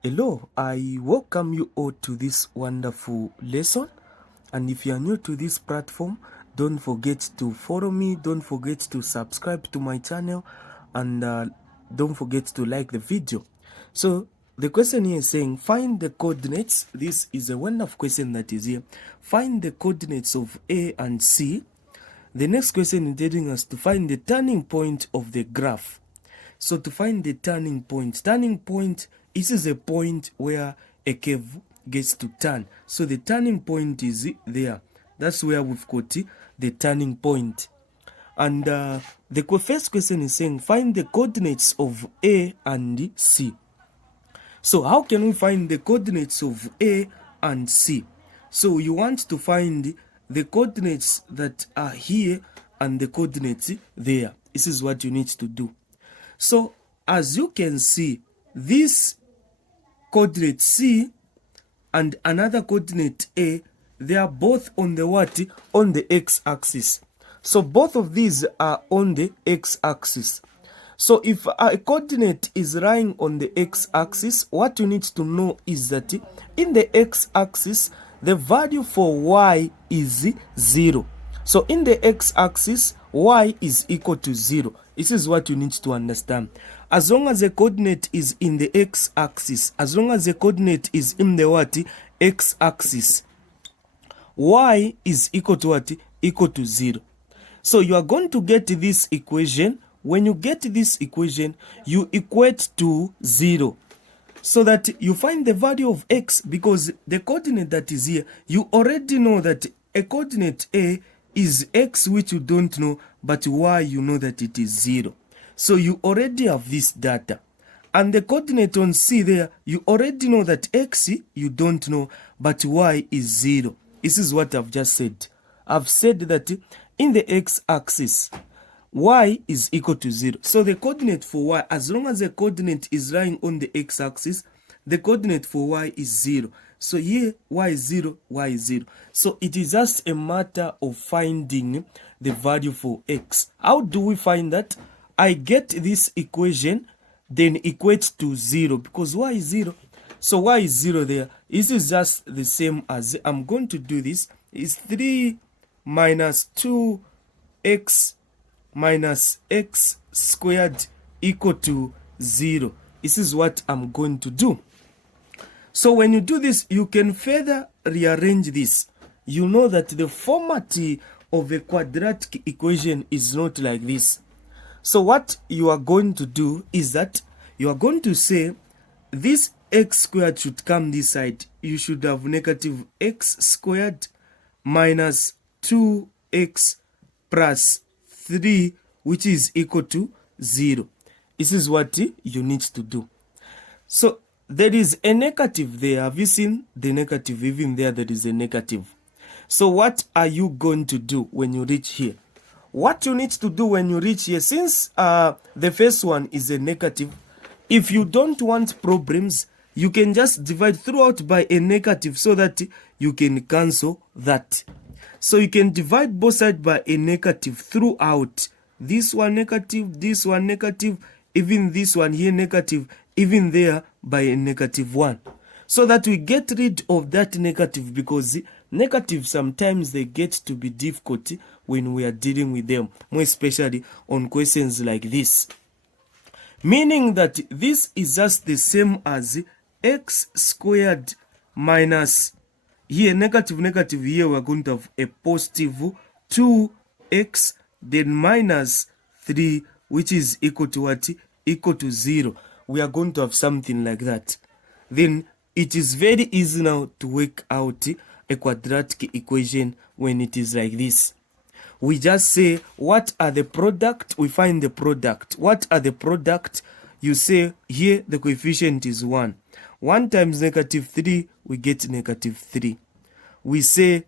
Hello, I welcome you all to this wonderful lesson. And if you are new to this platform, don't forget to follow me, don't forget to subscribe to my channel, and don't forget to like the video. So the question here is saying find the coordinates. This is a wonderful question that is here. Find the coordinates of A and C. The next question is telling us to find the turning point of the graph. So to find the turning point this is a point where a curve gets to turn. So the turning point is there. That's where we've got the turning point. And the first question is saying find the coordinates of A and C. So how can we find the coordinates of A and C? So you want to find the coordinates that are here and the coordinates there. This is what you need to do. So as you can see, this coordinate C and another coordinate A, they are both on the what? On the x-axis. So both of these are on the x-axis. So if a coordinate is lying on the x-axis, what you need to know is that in the x-axis, the value for y is 0. So in the x-axis, y is equal to 0. This is what you need to understand. As long as the coordinate is in the x-axis, as long as the coordinate is in the what? X-axis, y is equal to what? Equal to 0. So you are going to get this equation. When you get this equation, you equate to 0. So that you find the value of x, because the coordinate that is here, you already know that a coordinate A is x, which you don't know, but y you know that it is 0. So you already have this data. And the coordinate on C there, you already know that x you don't know, but y is 0. This is what I've just said. I've said that in the x-axis, y is equal to 0. So the coordinate for y, as long as the coordinate is lying on the x-axis, the coordinate for y is 0. So here y is 0, y is 0. So it is just a matter of finding the value for x. How do we find that? I get this equation, then equate to 0, because y is 0. So y is 0 there. This is just the same as, I'm going to do this, is 3 minus 2x minus x squared equal to 0. This is what I'm going to do. So when you do this, you can further rearrange this. You know that the format of a quadratic equation is not like this. So what you are going to do is that you are going to say this x squared should come this side. You should have negative x squared minus 2x plus 3, which is equal to 0. This is what you need to do. So there is a negative there. Have you seen the negative? Even there is a negative. So what are you going to do when you reach here? What you need to do when you reach here, since the first one is a negative, if you don't want problems, you can just divide throughout by a negative so that you can cancel that. So you can divide both sides by a negative throughout. This one negative, this one negative, even this one here negative, even there by a negative 1. So that we get rid of that negative, because negative sometimes they get to be difficult when we are dealing with them, more especially on questions like this. Meaning that this is just the same as x squared minus, here negative negative, here we're going to have a positive 2x, then minus 3, which is equal to what? Equal to 0. We are going to have something like that. Then it is very easy now to work out a quadratic equation when it is like this. We just say, what are the product? We find the product. What are the product? You say here the coefficient is 1. 1 times negative 3, we get negative 3. We say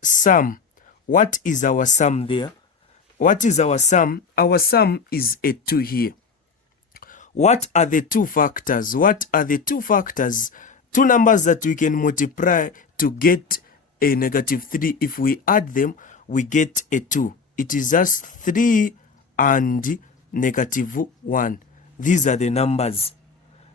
sum. What is our sum there? What is our sum? Our sum is a 2 here. What are the two factors? What are the two factors? Two numbers that we can multiply to get a negative 3. If we add them, we get a 2. It is just 3 and negative 1. These are the numbers.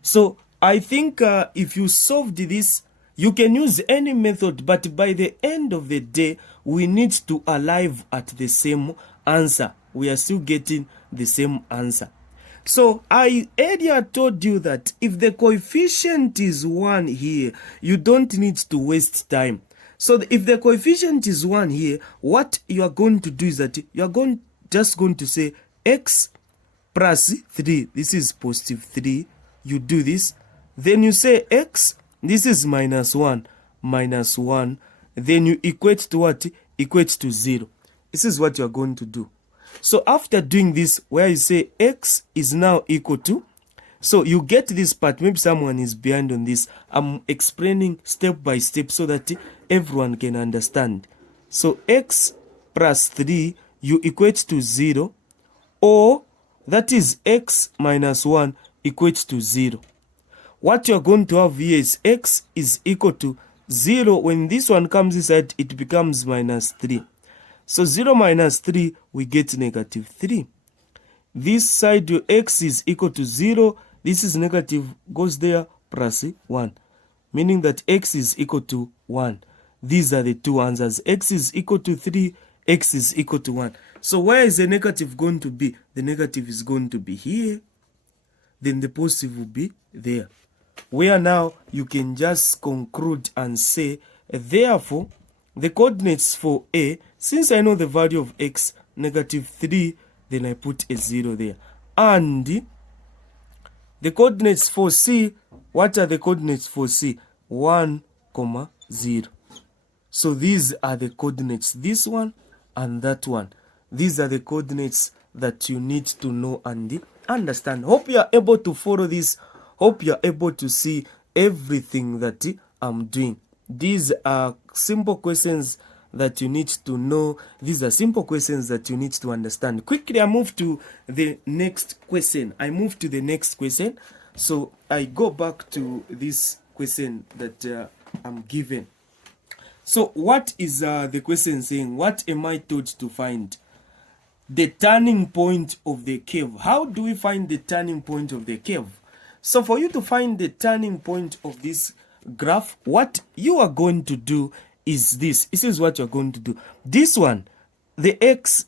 So I think if you solved this, you can use any method, but by the end of the day, we need to arrive at the same answer. We are still getting the same answer. So I earlier told you that if the coefficient is 1 here, you don't need to waste time. So if the coefficient is 1 here, what you are going to do is that you are just going to say x plus 3. This is positive 3. You do this. Then you say x, this is minus 1, minus 1. Then you equate to what? Equate to 0. This is what you are going to do. So after doing this, where you say x is now equal to, so you get this part. Maybe someone is behind on this. I'm explaining step by step so that everyone can understand. So x plus 3, you equate to 0, or that is x minus 1 equates to 0. What you're going to have here is x is equal to 0. When this one comes inside, it becomes minus 3. So 0 minus 3, we get negative 3. This side, your x is equal to 0. This is negative, goes there, plus 1. Meaning that x is equal to 1. These are the two answers. X is equal to 3, x is equal to 1. So where is the negative going to be? The negative is going to be here. Then the positive will be there. Where now you can just conclude and say, therefore, the coordinates for A, since I know the value of x, negative 3, then I put a 0 there. And the coordinates for C, what are the coordinates for C? 1, 0. So these are the coordinates, this one and that one. These are the coordinates that you need to know and understand. Hope you are able to follow this. Hope you are able to see everything that I'm doing. These are simple questions that you need to know. These are simple questions that you need to understand. Quickly, I move to the next question. So I go back to this question that I'm given. So what is the question saying? What am I told to find? The turning point of the curve. How do we find the turning point of the curve? So for you to find the turning point of this graph, what you are going to do is this. This is what you're going to do. This one, the x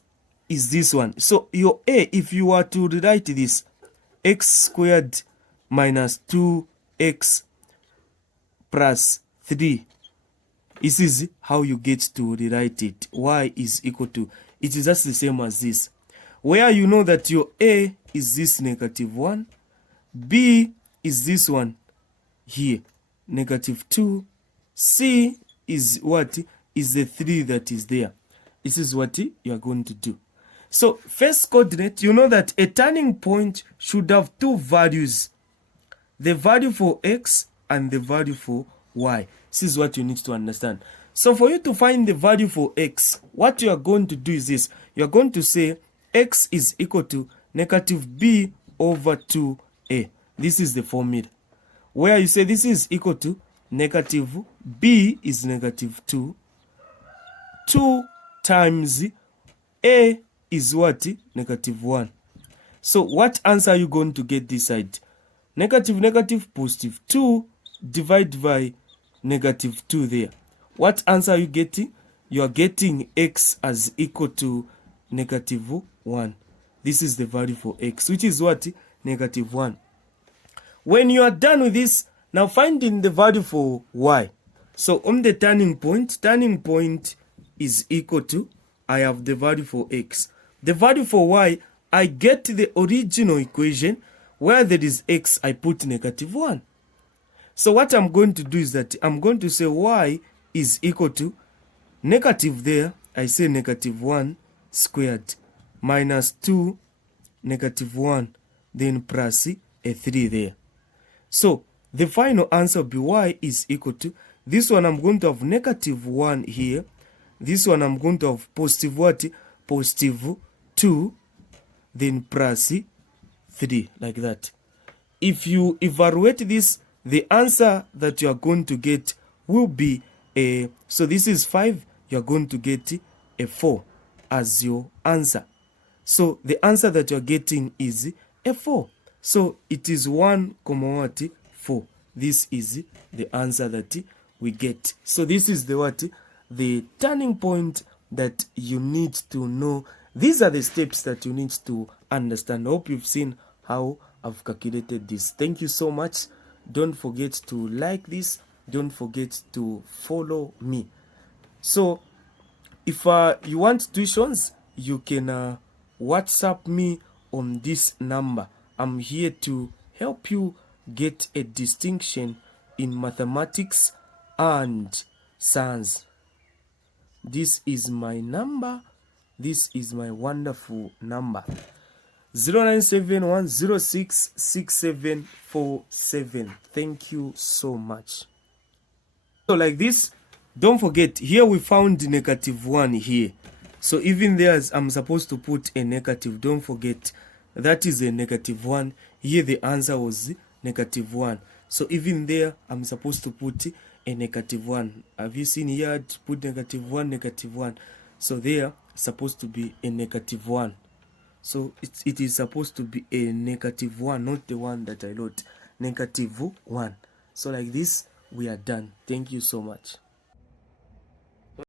is this one. So your A, if you were to rewrite this, x squared minus 2x plus 3. This is how you get to rewrite it. Y is equal to, it is just the same as this. Where you know that your A is this negative 1. B is this one here, negative 2. C is what? Is the 3 that is there. This is what you are going to do. So first coordinate, you know that a turning point should have two values. The value for x and the value for y. This is what you need to understand. So for you to find the value for x, what you are going to do is this. You are going to say x is equal to negative b over 2a. This is the formula. Where you say this is equal to negative b is negative 2. 2 times a is what? Negative 1. So what answer are you going to get this side? Negative, negative, positive 2 divided by negative 2 there. What answer are you getting? You are getting x as equal to negative 1. This is the value for x, which is what? Negative 1. When you are done with this, now finding the value for y. So on the turning point is equal to, I have the value for x. The value for y, I get the original equation. Where there is x, I put negative 1. So what I'm going to do is that I'm going to say y is equal to negative there. I say negative 1 squared minus 2 negative 1, then plus a 3 there. So the final answer will be y is equal to, this one I'm going to have negative 1 here. This one I'm going to have positive what? Positive 2, then plus 3, like that. If you evaluate this, the answer that you are going to get will be a, so this is 5, you are going to get a 4 as your answer. So the answer that you are getting is a 4. So it is 1, 4. 4. This is the answer that we get. So this is the what? The turning point that you need to know. These are the steps that you need to understand. I hope you've seen how I've calculated this. Thank you so much. Don't forget to like this. Don't forget to follow me. So if you want tuitions, you can WhatsApp me on this number. I'm here to help you get a distinction in mathematics and science. This is my number. This is my wonderful number. 0971066747. Thank you so much. So like this, don't forget, here we found -1 here. So even there, I'm supposed to put a negative. Don't forget, that is a -1. Here the answer was -1. So even there, I'm supposed to put a -1. Have you seen here to put -1, -1? So there, it's supposed to be a -1. So it is supposed to be a -1, not the one that I wrote. -1. So like this, we are done. Thank you so much.